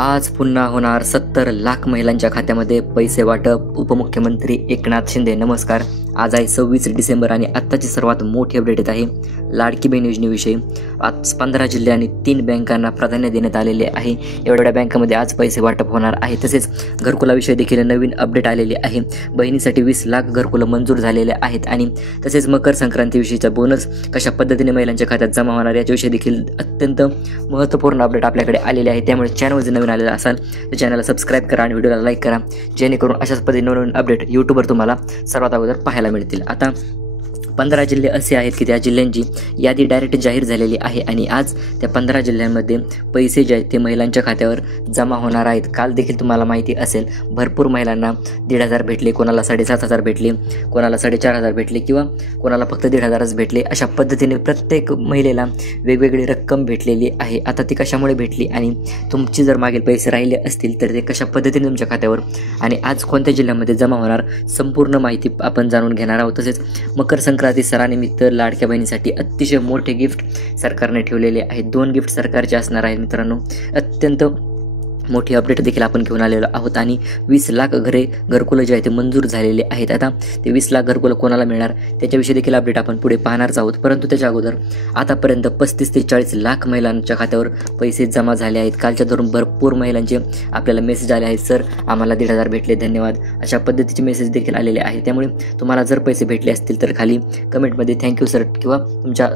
आज पुन्हा होणार 70 लाख महिलांच्या खात्यामध्ये पैसे वाटप. उपमुख्यमंत्री एकनाथ शिंदे. नमस्कार. आज आहे 26 डिसेंबर आणि आत्ताची सर्वात मोठी अपडेट येत आहे लाडकी बहीण योजनेविषयी. आज 15 जिल्हे आणि 3 बँकांना प्राधान्य देण्यात आलेले आहे. एवढ्या बँकांमध्ये आज पैसे वाटप होणार आहे. तसेच घरकुलाविषयी देखील नवीन अपडेट आलेली आहे. बहिणीसाठी 20 लाख घरकुलं मंजूर झालेले आहेत आणि तसेच मकर संक्रांतीविषयीचा बोनस कशा पद्धतीने महिलांच्या खात्यात जमा होणार याच्याविषयी देखील अत्यंत महत्त्वपूर्ण अपडेट आपल्याकडे आलेले आहे. त्यामुळे चॅनल जर नवीन आलेला असाल तर चॅनलला सबस्क्राईब करा आणि व्हिडिओला लाईक करा, जेणेकरून अशाच पद्धतीने नवीन अपडेट यूट्यूबवर तुम्हाला सर्वात अगोदर पाहायला मिळतील. आता 15 जिल्हे असे आहेत की त्या जिल्ह्यांची यादी डायरेक्ट जाहीर झालेली आहे आणि आज त्या 15 जिल्ह्यांमध्ये पैसे जे आहेत ते महिलांच्या खात्यावर जमा होणार आहेत. काल देखील तुम्हाला माहिती असेल भरपूर महिलांना 1,500 भेटले, कोणाला 7,500 भेटले, कोणाला 4,500 भेटले किंवा कोणाला फक्त 1,500च भेटले. अशा पद्धतीने प्रत्येक महिलेला वेगवेगळी रक्कम भेटलेली आहे. आता ती कशामुळे भेटली आणि तुमची जर मागील पैसे राहिले असतील तर ते कशा पद्धतीने तुमच्या खात्यावर आणि आज कोणत्या जिल्ह्यामध्ये जमा होणार संपूर्ण माहिती आपण जाणून घेणार आहोत. तसेच मकर संक्रांती सणानिमित्त लाडक्या बहिणीसाठी अतिशय मोठे गिफ्ट सरकारने ठेवलेले आहेत. 2 गिफ्ट सरकारचे असणार आहेत मित्रांनो. अत्यंत मोठी अपडेट देखील आपण घेऊन आलेलो आहोत आणि 20 लाख घरकुलं जे आहे ते मंजूर झालेले आहेत. आता ते 20 लाख घरकुलं कोणाला मिळणार त्याच्याविषयी देखील अपडेट आपण पुढे पाहणारच आहोत. परंतु त्याच्या अगोदर आतापर्यंत 35 ते 40 लाख महिलांच्या खात्यावर पैसे जमा झाले आहेत. कालच्या धरून भरपूर महिलांचे आपल्याला मेसेज आले आहेत, सर आम्हाला 1,500 भेटले, धन्यवाद, अशा पद्धतीचे मेसेज देखील आलेले आहेत. त्यामुळे तुम्हाला जर पैसे भेटले असतील तर खाली कमेंटमध्ये थँक्यू सर किंवा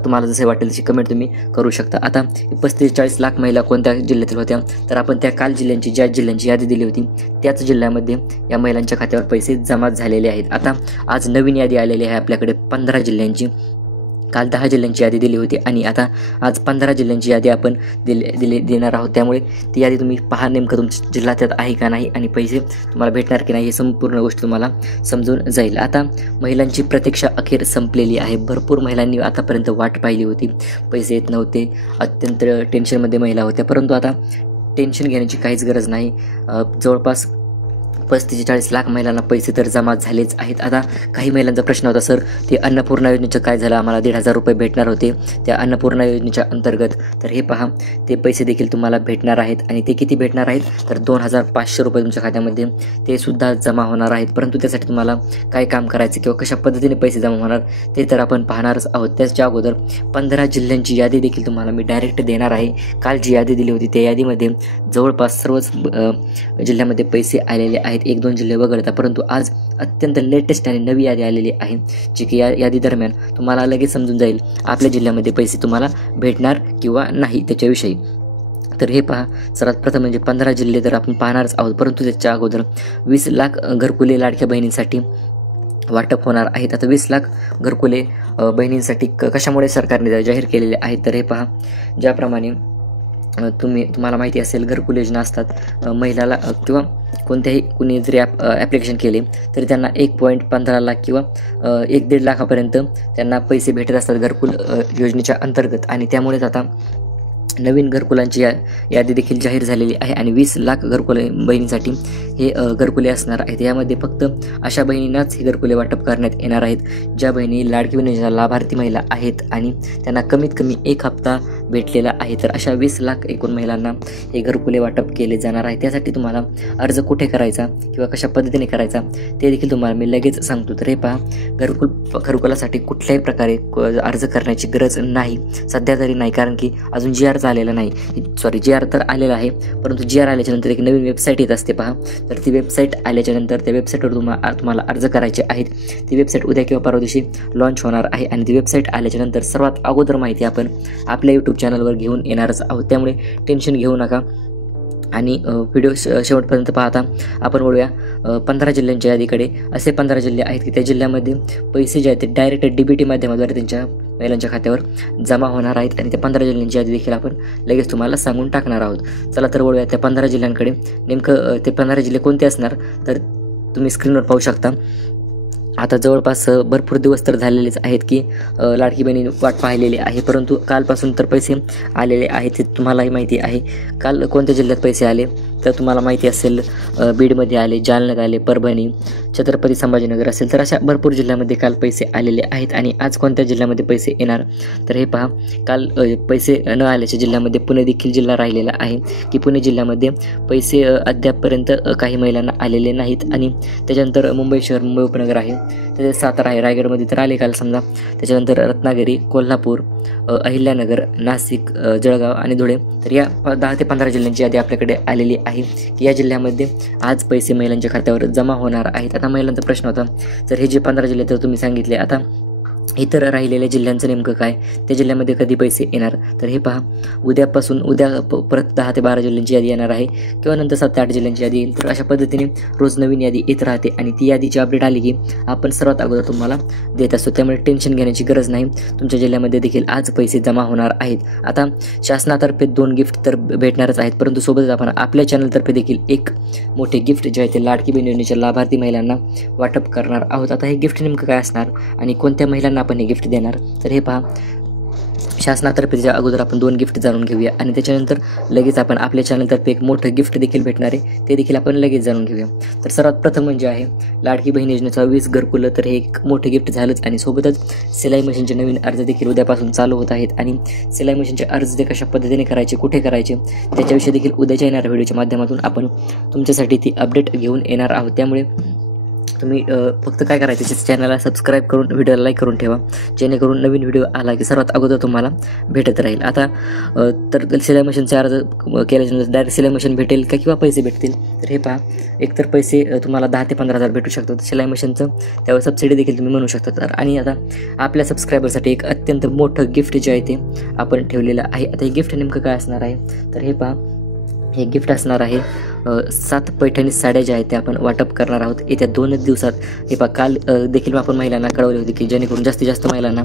तुम्हाला जसे वाटेल तशी कमेंट तुम्ही करू शकता. आता 35 ते 40 लाख महिला कोणत्या जिल्ह्यातील होत्या तर आपण त्या काल ज्या जिल्ह्यांची यादी दिली होती त्याच जिल्ह्यामध्ये या महिलांच्या खात्यावर पैसे जमा झालेले आहेत. आता आज नवीन यादी आलेली आहे आपल्याकडे 15 जिल्ह्यांची. काल 10 जिल्ह्यांची यादी दिली होती आणि आता आज 15 जिल्ह्यांची यादी आपण देणार आहोत. त्यामुळे ती यादी तुम्ही पहा, नेमकं तुमच्या जिल्हा त्यात आहे का नाही आणि पैसे तुम्हाला भेटणार की नाही हे संपूर्ण गोष्ट तुम्हाला समजून जाईल. आता महिलांची प्रतीक्षा अखेर संपलेली आहे. भरपूर महिलांनी आतापर्यंत वाट पाहिली होती, पैसे येत नव्हते, अत्यंत टेन्शनमध्ये महिला होत्या. परंतु आता टेन्शन घेण्याची काहीच गरज नाही. जवळपास 35 ते 40 लाख महिलांना पैसे तर जमा झालेच आहेत. आता काही महिलांचा प्रश्न होता, सर ते अन्नपूर्णा योजनेचं काय झालं, आम्हाला 1,500 रुपये भेटणार होते त्या अन्नपूर्णा योजनेच्या अंतर्गत. तर हे पहा, ते पैसे देखील तुम्हाला भेटणार आहेत आणि ते किती भेटणार आहेत तर 2,500 रुपये तुमच्या खात्यामध्ये ते सुद्धा जमा होणार आहेत. परंतु त्यासाठी तुम्हाला काय काम करायचं किंवा कशा पद्धतीने पैसे जमा होणार ते तर आपण पाहणारच आहोत. त्याच्या अगोदर 15 जिल्ह्यांची यादी देखील तुम्हाला मी डायरेक्ट देणार आहे. काल जी यादी दिली होती त्या यादीमध्ये जवळपास सर्वच जिल्ह्यामध्ये पैसे आलेले आहेत, 1-2 जिल्हे वगळता. परंतु आज अत्यंत लेटेस्ट आणि नवी यादी आलेली आहे जी की या यादी दरम्यान तुम्हाला लगेच समजून जाईल आपल्या जिल्ह्यामध्ये पैसे तुम्हाला भेटणार किंवा नाही त्याच्याविषयी. तर हे पहा, सर्वात प्रथम म्हणजे 15 जिल्हे तर आपण पाहणारच आहोत. परंतु त्याच्या अगोदर 20 लाख घरकुले लाडक्या बहिणींसाठी वाटप होणार आहेत. आता 20 लाख घरकुले बहिणींसाठी कशामुळे सरकारने जाहीर केलेले आहेत तर हे पहा, ज्याप्रमाणे तुम्हाला माहिती असेल घरकुल योजना असतात, महिलाला किंवा कोणत्याही कुणी जरी ॲप्लिकेशन केले तरी त्यांना 1.15 लाख किंवा 1-1.5 लाखापर्यंत त्यांना पैसे भेटत असतात घरकुल योजनेच्या अंतर्गत. आणि त्यामुळेच आता नवीन घरकुलांची यादी देखील जाहीर झालेली आहे आणि 20 लाख घरकुले बहिणींसाठी हे घरकुले असणार आहेत. यामध्ये फक्त अशा बहिणींनाच हे घरकुले वाटप करण्यात येणार आहेत ज्या बहिणी लाडकी बहीण योजनेच्या लाभार्थी महिला आहेत आणि त्यांना कमीत कमी 1 हप्ता भेटलेला आहे. तर अशा 20 लाख एकूण महिलांना हे घरकुले वाटप केले जाणार आहे. त्यासाठी तुम्हाला अर्ज कुठे करायचा किंवा कशा पद्धतीने करायचा ते देखील तुम्हाला मी लगेच सांगतो. तर हे पहा, घरकुलासाठी कुठल्याही प्रकारे अर्ज करण्याची गरज नाही सध्या तरी नाही, कारण की अजून GR आलेला नाही. GR तर आलेला आहे, परंतु GR आल्याच्यानंतर एक नवीन वेबसाईट येत असते पहा. तर ती वेबसाईट आल्याच्यानंतर त्या वेबसाईटवर तुम्हाला अर्ज करायचे आहेत. ती वेबसाईट उद्या किंवा परवा दिवशी लॉन्च होणार आहे आणि ती वेबसाईट आल्याच्यानंतर सर्वात अगोदर माहिती आपण आपल्या यूट्यूब चॅनलवर घेऊन येणारच आहोत. त्यामुळे टेन्शन घेऊ नका आणि व्हिडिओ शेवटपर्यंत पाहता. आपण वळूया 15 जिल्ह्यांच्या यादीकडे. असे 15 जिल्हे आहेत की त्या जिल्ह्यामध्ये पैसे जे आहेत ते डायरेक्ट DBT माध्यमाद्वारे त्यांच्या महिलांच्या खात्यावर जमा होणार आहेत आणि त्या 15 जिल्ह्यांची यादी देखील आपण लगेच तुम्हाला सांगून टाकणार आहोत. चला तर वळूया त्या 15 जिल्ह्यांकडे. नेमकं ते 15 जिल्हे कोणते असणार तर तुम्ही स्क्रीनवर पाहू शकता. आता जवळपास भरपूर दिवस तर झालेलेच आहेत की लाडकी बहिणी वाट पाहिलेली आहे, परंतु कालपासून तर पैसे आलेले आहेत ते तुम्हालाही माहिती आहे. काल कोणत्या जिल्ह्यात पैसे आले तर तुम्हाला माहिती असेल बीडमध्ये आले, जालन्यात आले, परभणी, छत्रपती संभाजीनगर असेल, तर अशा भरपूर जिल्ह्यामध्ये काल पैसे आलेले आहेत. आणि आज कोणत्या जिल्ह्यामध्ये पैसे येणार, तर हे पहा, काल पैसे न आल्याच्या जिल्ह्यामध्ये पुणे देखील जिल्हा राहिलेला आहे की पुणे जिल्ह्यामध्ये पैसे अद्यापपर्यंत काही महिलांना आलेले नाहीत. आणि त्याच्यानंतर मुंबई शहर, मुंबई उपनगर आहे, त्याचे सातारा आहे, रायगडमध्ये तर आले काल समजा. त्याच्यानंतर रत्नागिरी, कोल्हापूर, अहिल्यानगर, नाशिक, जळगाव आणि धुळे, तर या 10 ते 15 जिल्ह्यांची यादी आपल्याकडे आलेली आहे की या जिल्ह्यामध्ये आज पैसे महिलांच्या खात्यावर जमा होणार आहेत. आता महिलांचा प्रश्न होता, तर हे जे 15 जिल्हे तर तुम्ही सांगितले, आता इतर राहिलेल्या जिल्ह्यांचं नेमकं काय, त्या जिल्ह्यामध्ये कधी पैसे येणार, तर हे पहा, उद्यापासून परत 10 ते 12 जिल्ह्यांची यादी येणार आहे किंवा नंतर 7 ते 8 जिल्ह्यांची यादी येईल. तर अशा पद्धतीने रोज नवीन यादी येत राहते आणि ती यादीची अपडेट आली की आपण सर्वात अगोदर तुम्हाला देत असतो. त्यामुळे टेन्शन घेण्याची गरज नाही. तुमच्या जिल्ह्यामध्ये देखील आज पैसे जमा होणार आहेत. आता शासनातर्फे 2 गिफ्ट तर भेटणारच आहेत, परंतु सोबतच आपण आपल्या चॅनलतर्फे देखील एक मोठे गिफ्ट जे आहे ते लाडकी बहीण योजनेच्या लाभार्थी महिलांना वाटप करणार आहोत. आता हे गिफ्ट नेमकं काय असणार आणि कोणत्या महिलांना आपण हे गिफ्ट देणार, तर हे पहा, शासनातर्फे त्याच्या अगोदर आपण 2 गिफ्ट जाणून घेऊया आणि त्याच्यानंतर लगेच आपण आपल्या चॅनलतर्फे एक मोठं गिफ्ट देखील भेटणार आहे, ते देखील आपण लगेच जाणून घेऊया. तर सर्वात प्रथम म्हणजे आहे लाडकी बहीण योजनेचा 20 घरकुलं, तर हे एक मोठं गिफ्ट झालंच. आणि सोबतच सिलाई मशीनचे नवीन अर्ज देखील उद्यापासून चालू होत आहेत आणि सिलाई मशीनचे अर्ज ते कशा पद्धतीने करायचे, कुठे करायचे, त्याच्याविषयी देखील उद्याच्या येणाऱ्या व्हिडिओच्या माध्यमातून आपण तुमच्यासाठी ती अपडेट घेऊन येणार आहोत. त्यामुळे तुम्ही फक्त काय करायचं, चॅनलला सबस्क्राईब करून व्हिडिओला लाईक करून ठेवा, जेणेकरून नवीन व्हिडिओ आला की सर्वात अगोदर तुम्हाला भेटत राहील. आता तर सिलाई मशीनचा अर्ज केल्याच्यानंतर डायरेक्ट सिलाई मशीन भेटेल का किंवा पैसे भेटतील, तर हे पहा, एकतर पैसे तुम्हाला 10 ते 15 हजार भेटू शकतात सिलाई मशीनचं, त्यावर सबसिडी देखील तुम्ही म्हणू शकता. तर आणि आता आपल्या सबस्क्रायबरसाठी एक अत्यंत मोठं गिफ्ट जे आहे ते आपण ठेवलेलं आहे. आता हे गिफ्ट नेमकं काय असणार आहे, तर हे पहा, हे गिफ्ट असणार आहे 7 पैठणी साड्या ज्या आहेत त्या आपण वाटप करणार आहोत येत्या 2 दिवसात. हे पहा, काल देखील आपण महिलांना कळवले होते की जेणेकरून जास्तीत जास्त महिलांना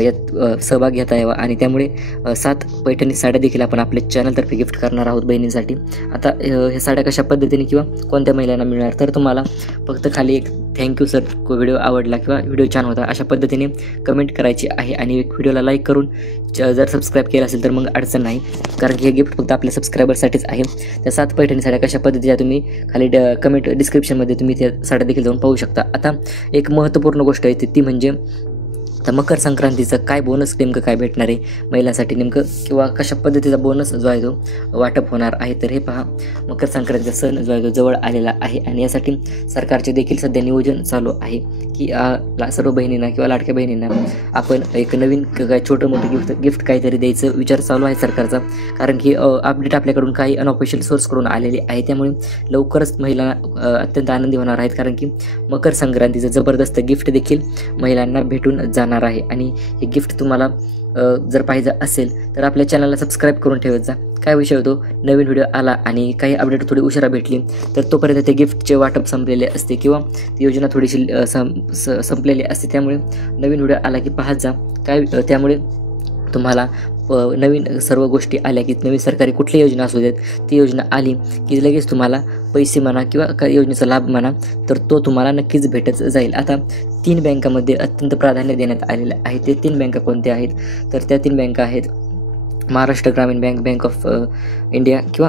यात सहभाग घेता यावा आणि त्यामुळे 7 पैठणी साड्या देखील आपण आपल्या चॅनलतर्फे गिफ्ट करणार आहोत बहिणींसाठी. आता ह्या साड्या कशा पद्धतीने किंवा कोणत्या महिलांना मिळणार, तर तुम्हाला फक्त खाली एक थँक्यू सर, व्हिडिओ आवडला किंवा व्हिडिओ छान होता अशा पद्धतीने कमेंट करायची आहे आणि व्हिडिओला लाईक करून जर सबस्क्राईब केलं असेल तर मग अडचण नाही, कारण की हे गिफ्ट फक्त आपल्या सबस्क्रायबरसाठीच आहे. त्या 7 पैठणी साड्या कशा पद्धतीच्या तुम्ही खाली कमेंट डिस्क्रिप्शनमध्ये तुम्ही त्या साड्या देखील जाऊन पाहू शकता. आता एक महत्त्वपूर्ण गोष्ट आहे ती म्हणजे तर मकर संक्रांतीचं काय बोनस नेमकं काय भेटणार आहे महिलांसाठी नेमकं किंवा कशा पद्धतीचा बोनस जो आहे तो वाटप होणार आहे. तर हे पहा, मकर संक्रांतीचा सण जो आहे तो जवळ आलेला आहे आणि यासाठी सरकारचे देखील सध्या नियोजन चालू आहे की सर्व बहिणींना किंवा लाडक्या बहिणींना आपण एक नवीन काय छोटं मोठं गिफ्ट काहीतरी द्यायचं विचार चालू आहे सरकारचा, कारण की अपडेट आपल्याकडून काही अनऑफिशियल सोर्सकडून आलेली आहे. त्यामुळे लवकरच महिलांना अत्यंत आनंदी होणार आहेत, कारण की मकर संक्रांतीचं जबरदस्त गिफ्ट देखील महिलांना भेटून जाणार आहे. आणि हे गिफ्ट तुम्हाला जर पाहिजे असेल तर आपल्या चॅनलला सबस्क्राईब करून ठेवत जा. काय विषय होतो, नवीन व्हिडिओ आला आणि काही अपडेट थोडी उशिरा भेटली तर तोपर्यंत ते गिफ्टचे वाटप संपलेले असते किंवा ती योजना थोडीशी संपलेली असते. त्यामुळे नवीन व्हिडिओ आला की पाहत जा. त्यामुळे तुम्हाला नवीन सर्व गोष्टी आल्या की नवीन सरकारी कुठली योजना असू देत, ती योजना आली की लगेच तुम्हाला पैसे म्हणा किंवा काही योजनेचा लाभ म्हणा तर तो तुम्हाला नक्कीच भेटत जाईल. आता 3 बँकामध्ये अत्यंत प्राधान्य देण्यात आलेलं आहे. ते 3 बँका कोणत्या आहेत, तर त्या 3 बँका आहेत महाराष्ट्र ग्रामीण बँक, बँक ऑफ इंडिया किंवा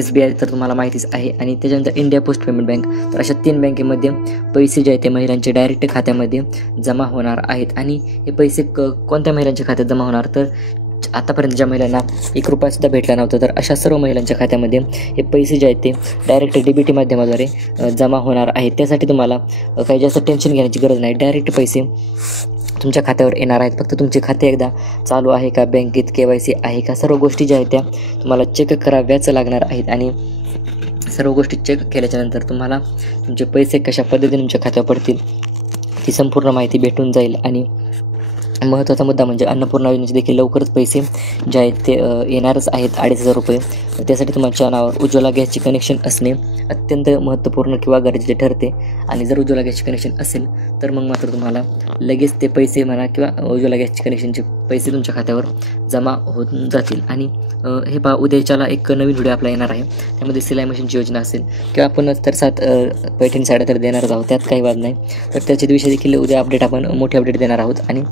SBI तर तुम्हाला माहितीच आहे, आणि त्याच्यानंतर इंडिया पोस्ट पेमेंट बँक. तर अशा 3 बँकेमध्ये पैसे जे आहेत ते महिलांच्या डायरेक्ट खात्यामध्ये जमा होणार आहेत. आणि हे पैसे कोणत्या महिलांच्या खात्यात जमा होणार, तर आतापर्यंत ज्या महिलांना 1 रुपयासुद्धा भेटला नव्हता तर अशा सर्व महिलांच्या खात्यामध्ये हे पैसे जे आहेत ते डायरेक्ट DBT माध्यमाद्वारे जमा होणार आहेत. त्यासाठी तुम्हाला काही जास्त टेन्शन घेण्याची गरज नाही. डायरेक्ट पैसे तुमच्या खात्यावर येणार आहेत. फक्त तुमचे खाते एकदा चालू आहे का, बँकेत KYC आहे का, सर्व गोष्टी ज्या आहेत त्या तुम्हाला चेक कराव्याच लागणार आहेत. आणि सर्व गोष्टी चेक केल्याच्यानंतर तुम्हाला तुमचे पैसे कशा पद्धतीने तुमच्या खात्यावर पडतील ती संपूर्ण माहिती भेटून जाईल. आणि महत्त्वाचा मुद्दा म्हणजे अन्नपूर्णा योजनेचे देखील लवकरच पैसे जे आहेत ते येणारच आहेत 2,500 रुपये. त्यासाठी तुमच्या नावावर उज्ज्वला गॅसचे कनेक्शन असणे अत्यंत महत्त्वपूर्ण किंवा गरजेचे ठरते. आणि जर उज्ज्वला गॅसचे कनेक्शन असेल तर मग मात्र तुम्हाला लगेच ते पैसे म्हणा किंवा उज्ज्वला गॅसचे कनेक्शनचे पैसे तुमच्या खात्यावर जमा होऊन जातील. आणि हे पहा, उद्याच्याला एक नवीन व्हिडिओ आपला येणार आहे, त्यामध्ये सिलाई मशीनची योजना असेल किंवा आपण तर 7 पैठणी साड्या तर देणारच आहोत, त्यात काही वाद नाही. तर त्याच्या दिवशी देखील उद्या अपडेट आपण मोठी अपडेट देणार आहोत. आणि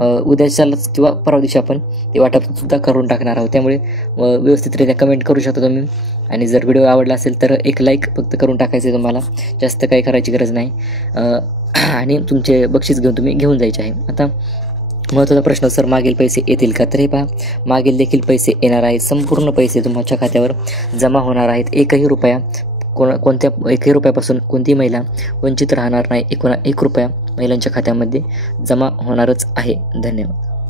उद्याच्यालाच किंवा परवा दिवशी आपण ते वाटपसुद्धा करून टाकणार आहोत. त्यामुळे व्यवस्थितरित्या कमेंट करू शकता तुम्ही. आणि जर व्हिडिओ आवडला असेल तर एक लाईक फक्त करून टाकायचं आहे तुम्हाला, जास्त काही करायची गरज नाही. आणि तुमचे बक्षीस तुम्ही घेऊन जायचे आहे. आता महत्त्वाचा प्रश्न, सर मागील पैसे येतील का? तर हे पहा, मागील देखील पैसे येणार आहेत. संपूर्ण पैसे तुमच्या खात्यावर जमा होणार आहेत. एकही रुपयापासून कोणतीही महिला वंचित राहणार नाही. 1 रुपया महिलांच्या खात्यामध्ये जमा होणारच आहे. धन्यवाद.